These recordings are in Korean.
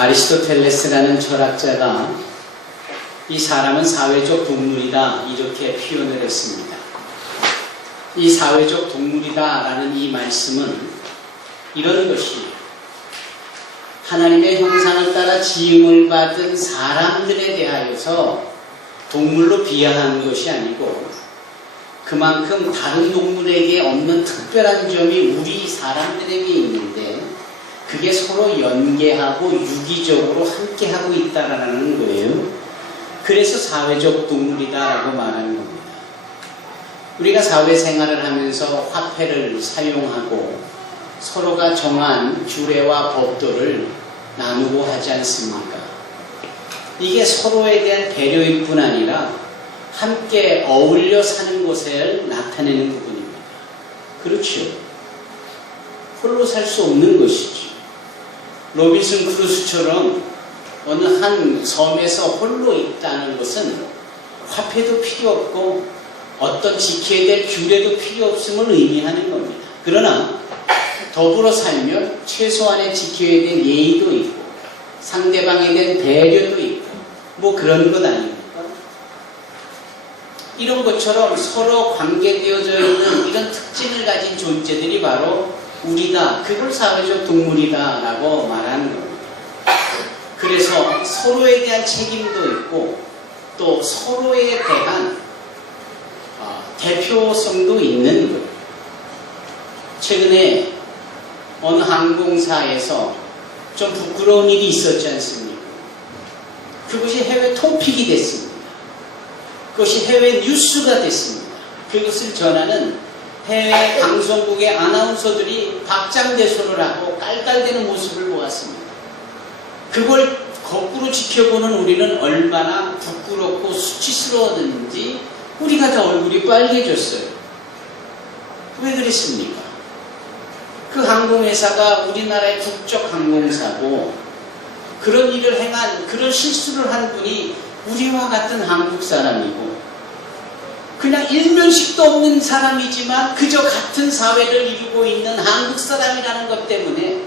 아리스토텔레스라는 철학자가 이 사람은 사회적 동물이다 이렇게 표현을 했습니다. 이 사회적 동물이다 라는 이 말씀은 이런 것이에요. 하나님의 형상을 따라 지음을 받은 사람들에 대하여서 동물로 비하하는 것이 아니고 그만큼 다른 동물에게 없는 특별한 점이 우리 사람들에게 있는데 그게 서로 연계하고 유기적으로 함께하고 있다라는 거예요. 그래서 사회적 동물이다라고 말하는 겁니다. 우리가 사회생활을 하면서 화폐를 사용하고 서로가 정한 규례와 법도를 나누고 하지 않습니까? 이게 서로에 대한 배려일 뿐 아니라 함께 어울려 사는 것을 나타내는 부분입니다. 그렇죠. 홀로 살 수 없는 것이죠. 로빈슨 크루소처럼 어느 한 섬에서 홀로 있다는 것은 화폐도 필요 없고 어떤 지켜야 될 규례도 필요 없음을 의미하는 겁니다. 그러나 더불어 살면 최소한의 지켜야 될 예의도 있고 상대방에 대한 배려도 있고 뭐 그런 것 아닙니까? 이런 것처럼 서로 관계되어져 있는 이런 특징을 가진 존재들이 바로 우리다. 그걸 사회적 동물이다 라고 말하는 겁니다. 그래서 서로에 대한 책임도 있고 또 서로에 대한 대표성도 있는 거예요. 최근에 어느 항공사에서 좀 부끄러운 일이 있었지 않습니까? 그것이 해외 토픽이 됐습니다. 그것이 해외 뉴스가 됐습니다. 그것을 전하는 해외 방송국의 아나운서들이 박장대소를 하고 깔깔대는 모습을 보았습니다. 그걸 거꾸로 지켜보는 우리는 얼마나 부끄럽고 수치스러웠는지 우리가 다 얼굴이 빨개졌어요. 왜 그랬습니까? 그 항공회사가 우리나라의 국적 항공사고 그런 일을 행한, 그런 실수를 한 분이 우리와 같은 한국 사람이고 그냥 일면식도 없는 사람이지만 그저 같은 사회를 이루고 있는 한국 사람이라는 것 때문에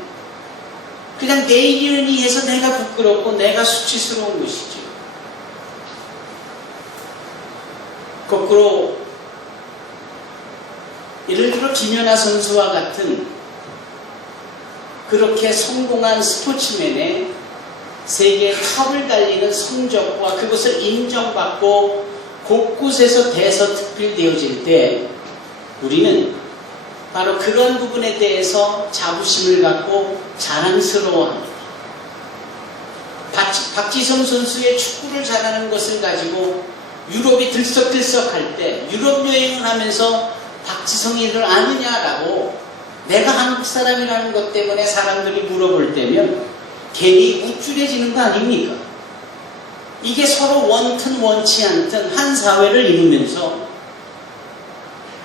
그냥 내 인연이 해서 내가 부끄럽고 내가 수치스러운 것이죠. 거꾸로 예를 들어 김연아 선수와 같은 그렇게 성공한 스포츠맨의 세계 탑을 달리는 성적과 그것을 인정받고 곳곳에서 대서특필되어질 때 우리는 바로 그런 부분에 대해서 자부심을 갖고 자랑스러워합니다. 박지성 선수의 축구를 잘하는 것을 가지고 유럽이 들썩들썩할 때 유럽 여행을 하면서 박지성이를 아느냐라고 내가 한국 사람이라는 것 때문에 사람들이 물어볼 때면 괜히 우쭐해지는 거 아닙니까? 이게 서로 원튼 원치 않든 한 사회를 이루면서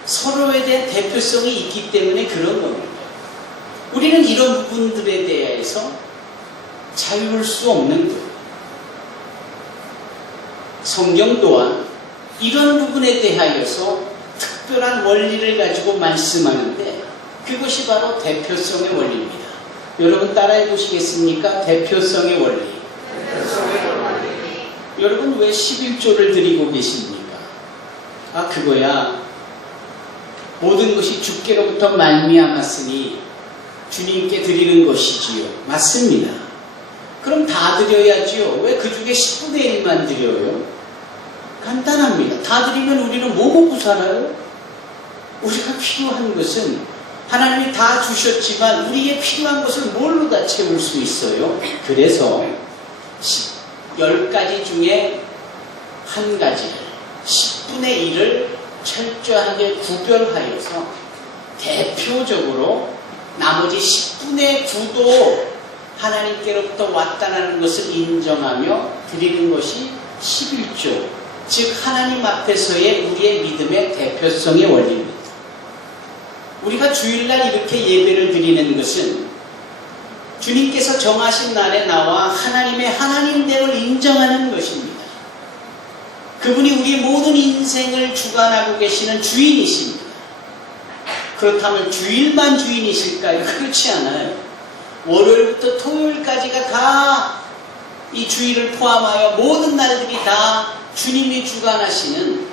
서로에 대한 대표성이 있기 때문에 그런 겁니다. 우리는 이런 부분들에 대해서 자유로울 수 없는 거예요. 성경 또한 이런 부분에 대하여서 특별한 원리를 가지고 말씀하는데 그것이 바로 대표성의 원리입니다. 여러분 따라해 보시겠습니까? 대표성의 원리. 여러분 왜 11조를 드리고 계십니까? 아 그거야 모든 것이 주께로부터 말미암았으니 주님께 드리는 것이지요. 맞습니다. 그럼 다 드려야지요. 왜 그 중에 10분의 1만 드려요? 간단합니다. 다 드리면 우리는 뭐 먹고 살아요? 우리가 필요한 것은 하나님이 다 주셨지만 우리에게 필요한 것을 뭘로 다 채울 수 있어요? 그래서 10가지 중에 한 가지를 10분의 1을 철저하게 구별하여서 대표적으로 나머지 10분의 9도 하나님께로부터 왔다는 것을 인정하며 드리는 것이 11조 즉 하나님 앞에서의 우리의 믿음의 대표성의 원리입니다. 우리가 주일날 이렇게 예배를 드리는 것은 주님께서 정하신 날에 나와 하나님의 하나님됨을 인정하는 것입니다. 그분이 우리의 모든 인생을 주관하고 계시는 주인이십니다. 그렇다면 주일만 주인이실까요? 그렇지 않아요. 월요일부터 토요일까지가 다 이 주일을 포함하여 모든 날들이 다 주님이 주관하시는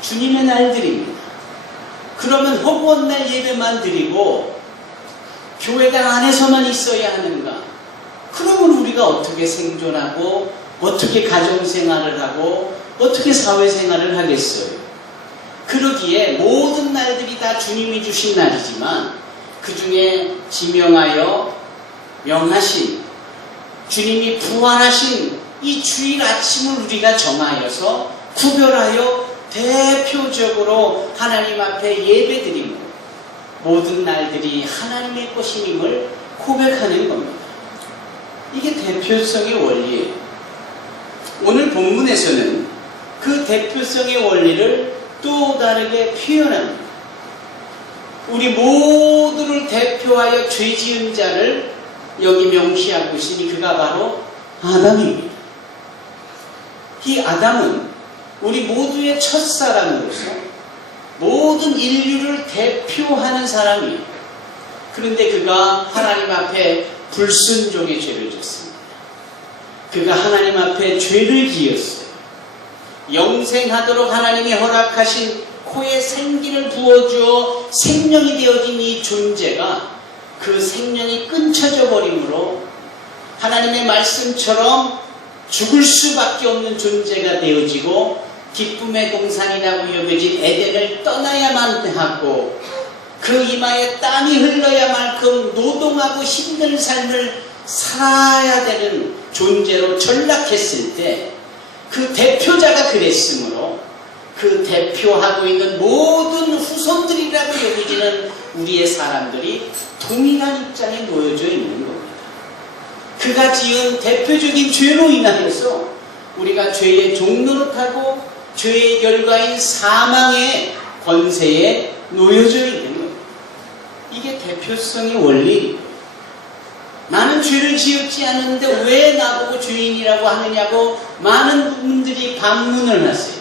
주님의 날들입니다. 그러면 허구한 날 예배만 드리고 교회당 안에서만 있어야 하는가? 그러면 우리가 어떻게 생존하고 어떻게 가정생활을 하고 어떻게 사회생활을 하겠어요? 그러기에 모든 날들이 다 주님이 주신 날이지만 그 중에 지명하여 명하신 주님이 부활하신 이 주일 아침을 우리가 정하여서 구별하여 대표적으로 하나님 앞에 예배드림으로 모든 날들이 하나님의 것임을 고백하는 겁니다. 이게 대표성의 원리예요. 오늘 본문에서는 그 대표성의 원리를 또 다르게 표현합니다. 우리 모두를 대표하여 죄 지은 자를 여기 명시하고 있으니 그가 바로 아담입니다. 이 아담은 우리 모두의 첫사람으로서 모든 인류를 대표하는 사람이에요. 그런데 그가 하나님 앞에 불순종의 죄를 졌습니다. 그가 하나님 앞에 죄를 지었어요. 영생하도록 하나님이 허락하신 코에 생기를 부어주어 생명이 되어진 이 존재가 그 생명이 끊쳐져 버림으로 하나님의 말씀처럼 죽을 수밖에 없는 존재가 되어지고 기쁨의 동산이라고 여겨진 에덴을 떠나야만 하고 그 이마에 땀이 흘러야만큼 노동하고 힘든 삶을 살아야 되는 존재로 전락했을 때 그 대표자가 그랬으므로 그 대표하고 있는 모든 후손들이라고 여겨지는 우리의 사람들이 동일한 입장에 놓여져 있는 겁니다. 그가 지은 대표적인 죄로 인하여서 우리가 죄의 종노릇하고 죄의 결과인 사망의 권세에 놓여져 있는 겁니다. 이게 대표성의 원리입니다. 나는 죄를 지었지 않은데 왜 나보고 죄인이라고 하느냐고 많은 분들이 반문을 하세요.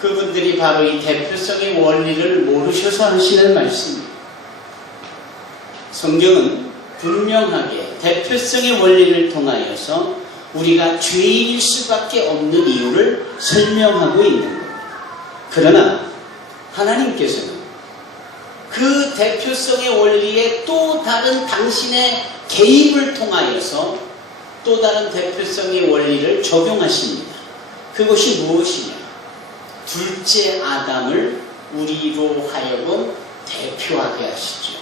그분들이 바로 이 대표성의 원리를 모르셔서 하시는 말씀입니다. 성경은 분명하게 대표성의 원리를 통하여서 우리가 죄인일 수밖에 없는 이유를 설명하고 있는 겁니다. 그러나 하나님께서는 그 대표성의 원리에 또 다른 당신의 개입을 통하여서 또 다른 대표성의 원리를 적용하십니다. 그것이 무엇이냐? 둘째 아담을 우리로 하여금 대표하게 하시죠.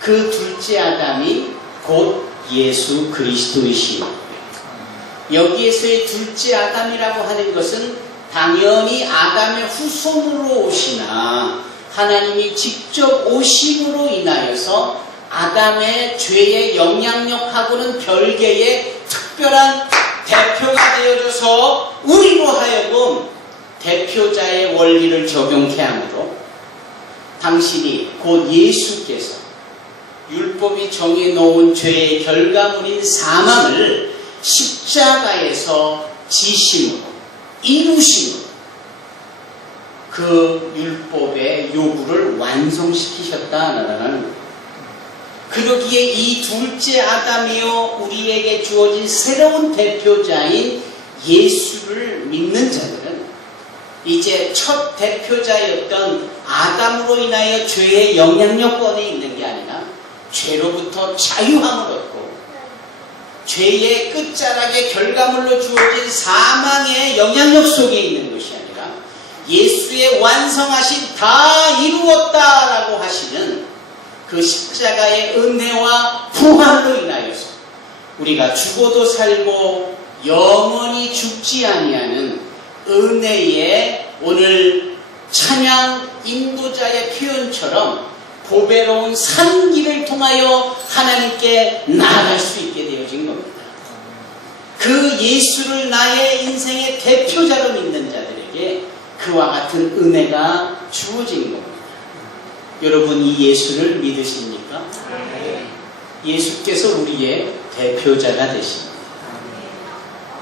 그 둘째 아담이 곧 예수 그리스도이시오. 여기에서의 둘째 아담이라고 하는 것은 당연히 아담의 후손으로 오시나 하나님이 직접 오심으로 인하여서 아담의 죄의 영향력하고는 별개의 특별한 대표가 되어져서 우리로 하여금 대표자의 원리를 적용케 하므로 당신이 곧 예수께서 율법이 정해놓은 죄의 결과물인 사망을 십자가에서 지심으로 이루심으로 그 율법의 요구를 완성시키셨다라는 것. 그러기에 이 둘째 아담이요 우리에게 주어진 새로운 대표자인 예수를 믿는 자들은 이제 첫 대표자였던 아담으로 인하여 죄의 영향력권에 있는 게 아니라 죄로부터 자유함을 얻고 죄의 끝자락의 결과물로 주어진 사망의 영향력 속에 있는 것이 아니라 예수의 완성하신 다 이루었다라고 하시는 그 십자가의 은혜와 부활로 인하여서 우리가 죽어도 살고 영원히 죽지 아니하는 은혜의 오늘 찬양 인도자의 표현처럼 보배로운 산길을 통하여 하나님께 나아갈 수 있게 되어진 겁니다. 그 예수를 나의 인생의 대표자로 믿는 자들에게 그와 같은 은혜가 주어진 겁니다. 여러분 이 예수를 믿으십니까? 예수께서 우리의 대표자가 되십니다.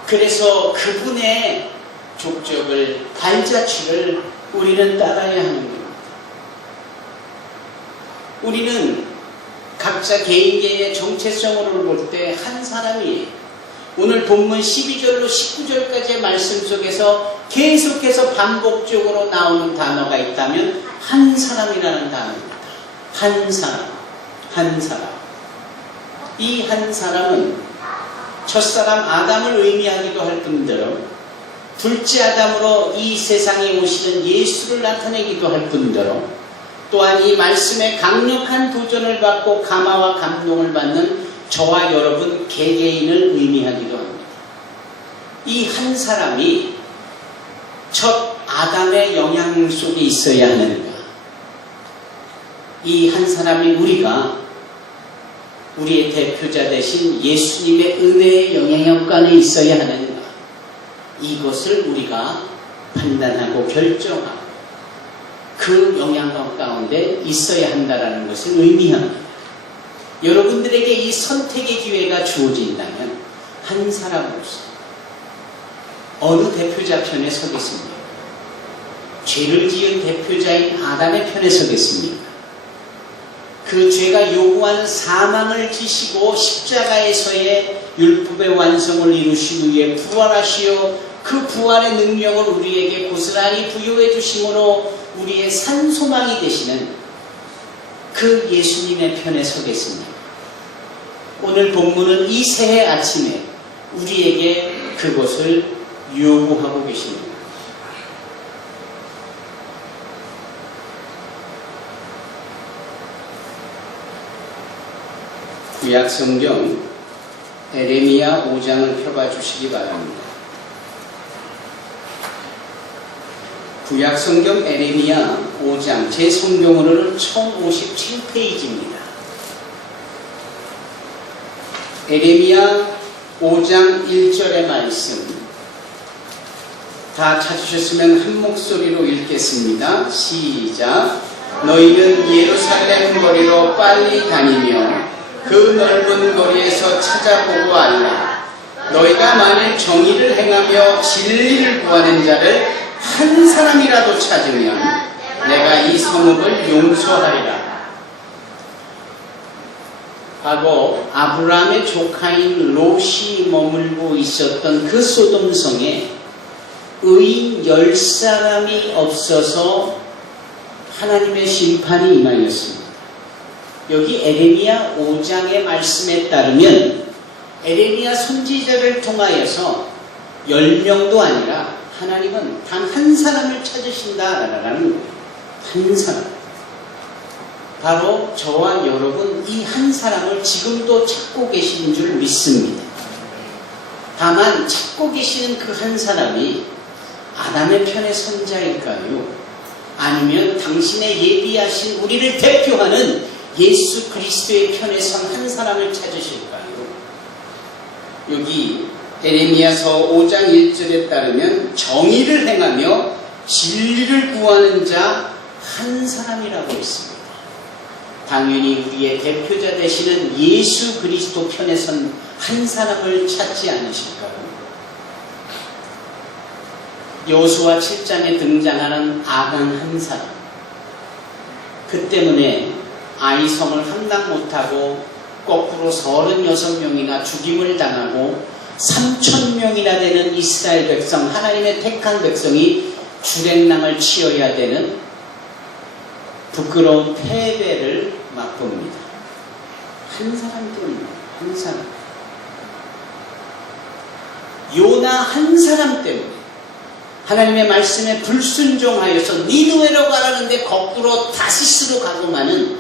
그래서 그분의 족적을 발자취를 우리는 따라야 하는 겁니다. 우리는 각자 개인의 정체성으로 볼 때 한 사람이 오늘 본문 12절로 19절까지의 말씀 속에서 계속해서 반복적으로 나오는 단어가 있다면 한 사람이라는 단어입니다. 한 사람, 한 사람. 이 한 사람은 첫사람 아담을 의미하기도 할 뿐더러 둘째 아담으로 이 세상에 오시는 예수를 나타내기도 할 뿐더러 또한 이 말씀에 강력한 도전을 받고 감화와 감동을 받는 저와 여러분 개개인을 의미하기도 합니다. 이 한 사람이 첫 아담의 영향 속에 있어야 하는가? 이 한 사람이 우리의 대표자 되신 예수님의 은혜의 영향력 안에 있어야 하는가? 이것을 우리가 판단하고 결정하고 그 영향력 가운데 있어야 한다는 것을 의미합니다. 여러분들에게 이 선택의 기회가 주어진다면 한 사람으로서 어느 대표자 편에 서겠습니까? 죄를 지은 대표자인 아담의 편에 서겠습니까? 그 죄가 요구하는 사망을 지시고 십자가에서의 율법의 완성을 이루신 후에 부활하시어 그 부활의 능력을 우리에게 고스란히 부여해 주심으로 우리의 산소망이 되시는 그 예수님의 편에 서겠습니다. 오늘 본문은 이 새해 아침에 우리에게 그것을 요구하고 계십니다. 구약 성경 에레미야 5장을 펴봐 주시기 바랍니다. 구약 성경 에레미야 5장 제 성경으로는 1057페이지입니다. 에레미야 5장 1절의 말씀 다 찾으셨으면 한 목소리로 읽겠습니다. 시작. 너희는 예루살렘 거리로 빨리 다니며 그 넓은 거리에서 찾아보고 알라. 너희가 만일 정의를 행하며 진리를 구하는 자를 한 사람이라도 찾으면 내가 이 성읍을 용서하리라. 하고 아브라함의 조카인 롯이 머물고 있었던 그 소돔성에 의인 10사람이 없어서 하나님의 심판이 임하였습니다. 여기 에레미야 5장의 말씀에 따르면 에레미야 선지자를 통하여서 10명도 아니라 하나님은 단 한 사람을 찾으신다라는 거예요. 한 사람. 바로 저와 여러분 이 한 사람을 지금도 찾고 계시는 줄 믿습니다. 다만 찾고 계시는 그 한 사람이 아담의 편의 선자일까요? 아니면 당신의 예비하신 우리를 대표하는 예수 그리스도의 편에 선 한 사람을 찾으실까요? 여기 에레미야서 5장 1절에 따르면 정의를 행하며 진리를 구하는 자 한 사람이라고 있습니다. 당연히 우리의 대표자 되시는 예수 그리스도 편에 선 한 사람을 찾지 않으실까요? 여호수아 7장에 등장하는 아간 한 사람. 그 때문에 아이성을 함락 못하고 거꾸로 36명이나 죽임을 당하고 3,000명이나 되는 이스라엘 백성, 하나님의 택한 백성이 주랭랑을 치어야 되는 부끄러운 패배를 맛봅니다. 한 사람 때문에, 한 사람. 요나 한 사람 때문에 하나님의 말씀에 불순종하여서 니느웨로 가라는데 거꾸로 다시스로 가고 마는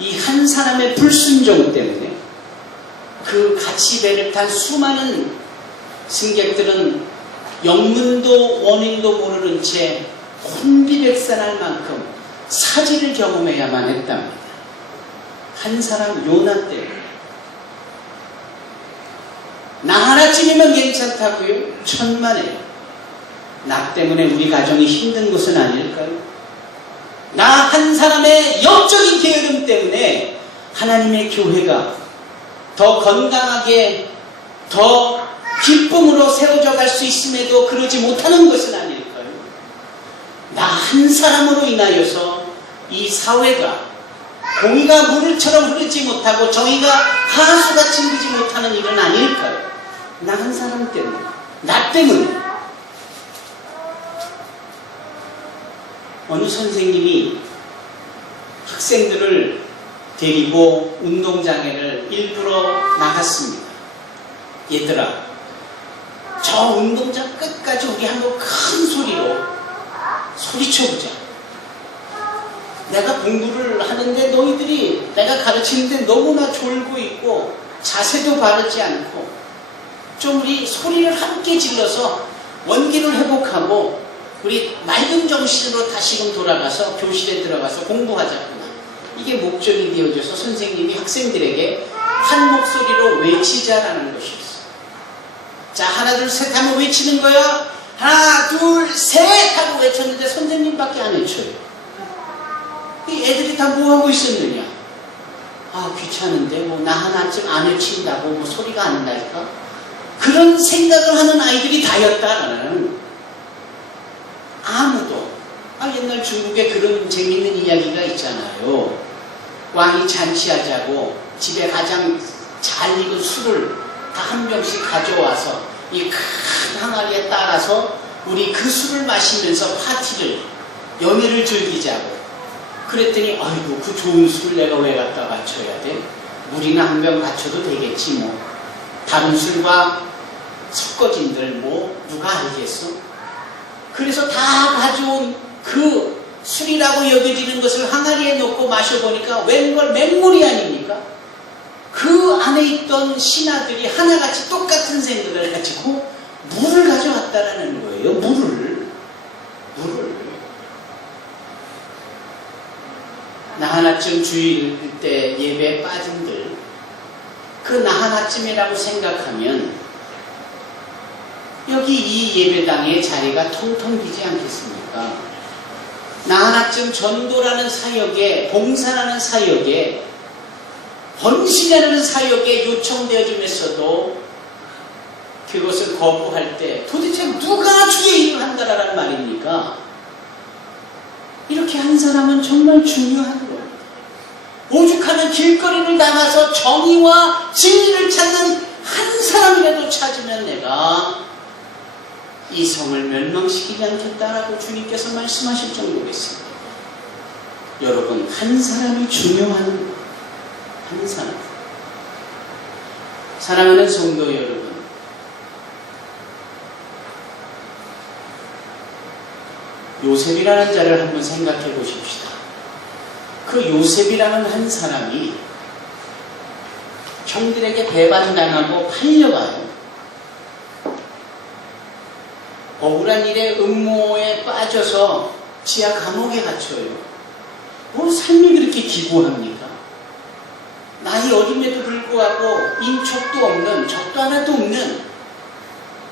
이 한 사람의 불순종 때문에 그 같이 배를 탄 수많은 승객들은 영문도 원인도 모르는 채 혼비백산할 만큼 사지를 경험해야만 했답니다. 한 사람 요나 때문에. 나 하나쯤이면 괜찮다고요? 천만에요. 나 때문에 우리 가정이 힘든 것은 아닐까요? 나 한 사람의 영적인 게으름 때문에 하나님의 교회가 더 건강하게 더 기쁨으로 세워져 갈 수 있음에도 그러지 못하는 것은 아닐까요? 나 한 사람으로 인하여서 이 사회가 공의가 물처럼 흐르지 못하고 정의가 하수같이 흐르지 못하는 일은 아닐까요? 나 한 사람 때문에, 나 때문에. 어느 선생님이 학생들을 데리고 운동장에를 일부러 나갔습니다. 얘들아, 저 운동장 끝까지 우리 한번 큰 소리로 소리쳐보자. 내가 공부를 하는데 너희들이 내가 가르치는데 너무나 졸고 있고 자세도 바르지 않고 좀 우리 소리를 함께 질러서 원기를 회복하고 우리 맑은 정신으로 다시금 돌아가서 교실에 들어가서 공부하자꾸나. 이게 목적이 되어져서 선생님이 학생들에게 한 목소리로 외치자라는 것이었어요. 자, 하나 둘 셋 하면 외치는 거야. 하나 둘 셋 하고 외쳤는데 선생님밖에 안 외쳐요. 이 애들이 다 뭐하고 있었느냐. 아, 귀찮은데 뭐 나 하나쯤 안 외친다고 뭐 소리가 안 날까? 그런 생각을 하는 아이들이 다였다라는. 아무도. 옛날 중국에 그런 재밌는 이야기가 있잖아요. 왕이 잔치하자고 집에 가장 잘 익은 술을 다 한 병씩 가져와서 이 큰 항아리에 따라서 우리 그 술을 마시면서 파티를, 연회를 즐기자고. 그랬더니 아이고 그 좋은 술 내가 왜 갖다 바쳐야 돼? 물이나 한 병 바쳐도 되겠지 뭐. 다른 술과 섞어진들 뭐 누가 알겠어? 그래서 다 가져온 그 술이라고 여겨지는 것을 항아리에 넣고 마셔보니까 웬걸 맹물이 아닙니까? 그 안에 있던 신하들이 하나같이 똑같은 생각을 가지고 물을 가져왔다라는 거예요. 물을. 나 하나쯤 주일 때 예배에 빠진들, 그 나 하나쯤이라고 생각하면 여기 이 예배당의 자리가 텅텅 비지 않겠습니까? 나 하나쯤 전도라는 사역에, 봉사라는 사역에, 헌신이라는 사역에 요청되어짐에서도 그것을 거부할 때 도대체 누가 주의 일을 한다라는 말입니까? 이렇게 한 사람은 정말 중요한 겁니다. 오죽하면 길거리를 나가서 정의와 진리를 찾는 한 사람이라도 찾으면 내가 이 성을 멸망시키지 않겠다라고 주님께서 말씀하실 정도겠습니다. 여러분, 한 사람이 중요한 거예요. 한 사람. 사랑하는 성도 여러분, 요셉이라는 자를 한번 생각해 보십시다. 그 요셉이라는 한 사람이 형들에게 배반당하고 팔려가요. 억울한 일에 음모에 빠져서 지하 감옥에 갇혀요. 뭐 삶이 그렇게 기구합니까? 나이 어림에도 불구하고 인척도 없는, 적도 하나도 없는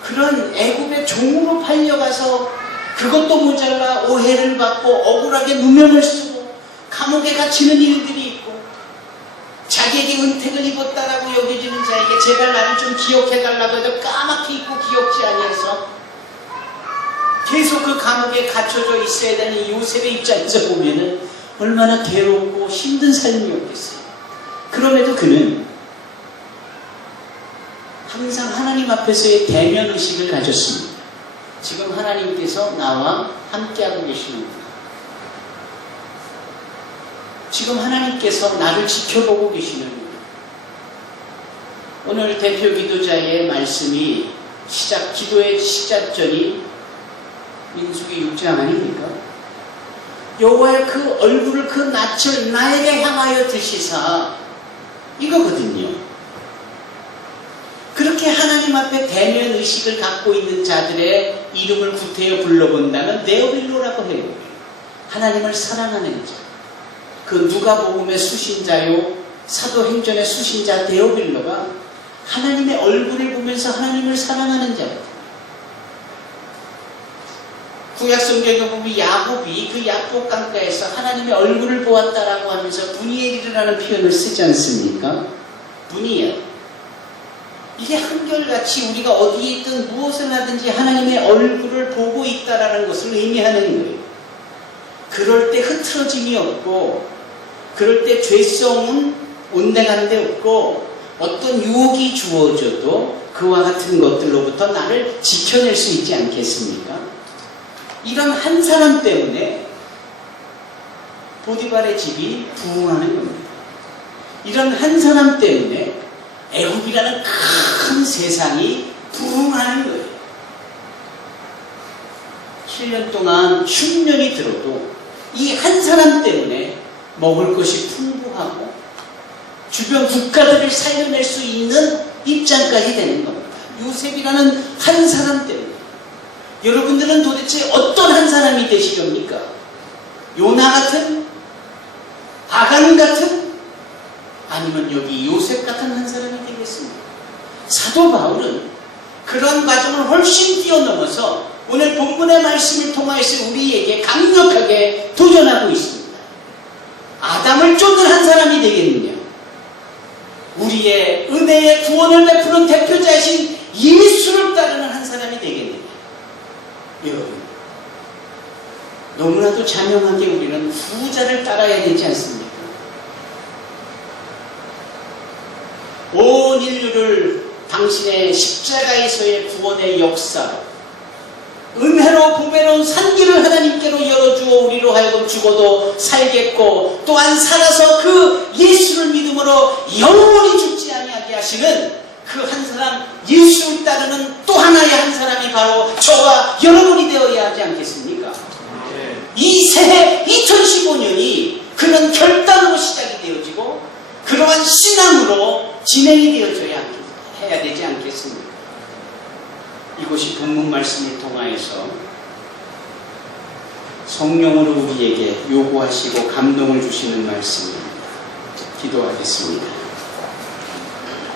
그런 애굽의 종으로 팔려가서 그것도 모자라 오해를 받고 억울하게 누명을 쓰고 감옥에 갇히는 일들이 있고, 자기에게 은택을 입었다라고 여겨지는 자에게 제발 나를 좀 기억해달라고 해도 까맣게 잊고 기억지 아니해서 계속 그 감옥에 갇혀져 있어야 되는 이 요셉의 입장에서 보면은 얼마나 괴롭고 힘든 삶이었겠어요. 그럼에도 그는 항상 하나님 앞에서의 대면의식을 가졌습니다. 지금 하나님께서 나와 함께하고 계시는구나. 지금 하나님께서 나를 지켜보고 계시는구나. 오늘 대표 기도자의 말씀이 기도의 시작전이 민수기 6장 아닙니까? 여호와의 그 얼굴을, 그 낯을 나에게 향하여 드시사, 이거거든요. 그렇게 하나님 앞에 대면 의식을 갖고 있는 자들의 이름을 구태여 불러본다면 네오빌로라고 해요. 하나님을 사랑하는 자. 그 누가복음의 수신자요, 사도행전의 수신자 데오빌로가 하나님의 얼굴을 보면서 하나님을 사랑하는 자입니다. 구약성경에 보면 야곱이 그 야곱 강가에서 하나님의 얼굴을 보았다라고 하면서 분이엘이라는 표현을 쓰지 않습니까? 분이엘. 이게 한결같이 우리가 어디에 있든 무엇을 하든지 하나님의 얼굴을 보고 있다라는 것을 의미하는 거예요. 그럴 때 흐트러짐이 없고, 그럴 때 죄성은 온당한 데 없고, 어떤 유혹이 주어져도 그와 같은 것들로부터 나를 지켜낼 수 있지 않겠습니까? 이런 한 사람 때문에 보디발의 집이 부흥하는 겁니다. 이런 한 사람 때문에 애국이라는 큰 세상이 부흥하는 거예요. 7년 동안 흉년이 들어도 이 한 사람 때문에 먹을 것이 풍부하고 주변 국가들을 살려낼 수 있는 입장까지 되는 겁니다. 요셉이라는 한 사람 때문에. 여러분들은 도대체 어떤 한 사람이 되시렵니까? 요나 같은? 아간 같은? 아니면 여기 요셉 같은 한 사람이 되겠습니까? 사도 바울은 그런 과정을 훨씬 뛰어넘어서 오늘 본문의 말씀을 통하여서 우리에게 강력하게 도전하고 있습니다. 아담을 쫓는 한 사람이 되겠느냐? 우리의 은혜의 구원을 베푸는 대표자이신 예수를 따르는 한 사람이 되겠느냐? 여러분, 너무나도 자명하게 우리는 후자를 따라야 되지 않습니까? 온 인류를 당신의 십자가에서의 구원의 역사로 은혜로 보배로운 산길을 하나님께로 열어주어 우리로 하여금 죽어도 살겠고 또한 살아서 그 예수를 믿음으로 영원히 죽지 아니하게 하시는 그 한 사람, 예수를 따르는 또 하나의 한 사람이 바로 저와 여러분이 되어야 하지 않겠습니까? 이 새해 2015년이 그런 결단으로 시작이 되어지고 그러한 신앙으로 진행이 되어져야 해야 되지 않겠습니까? 이것이 본문 말씀을 통하여서 성령으로 우리에게 요구하시고 감동을 주시는 말씀입니다. 기도하겠습니다.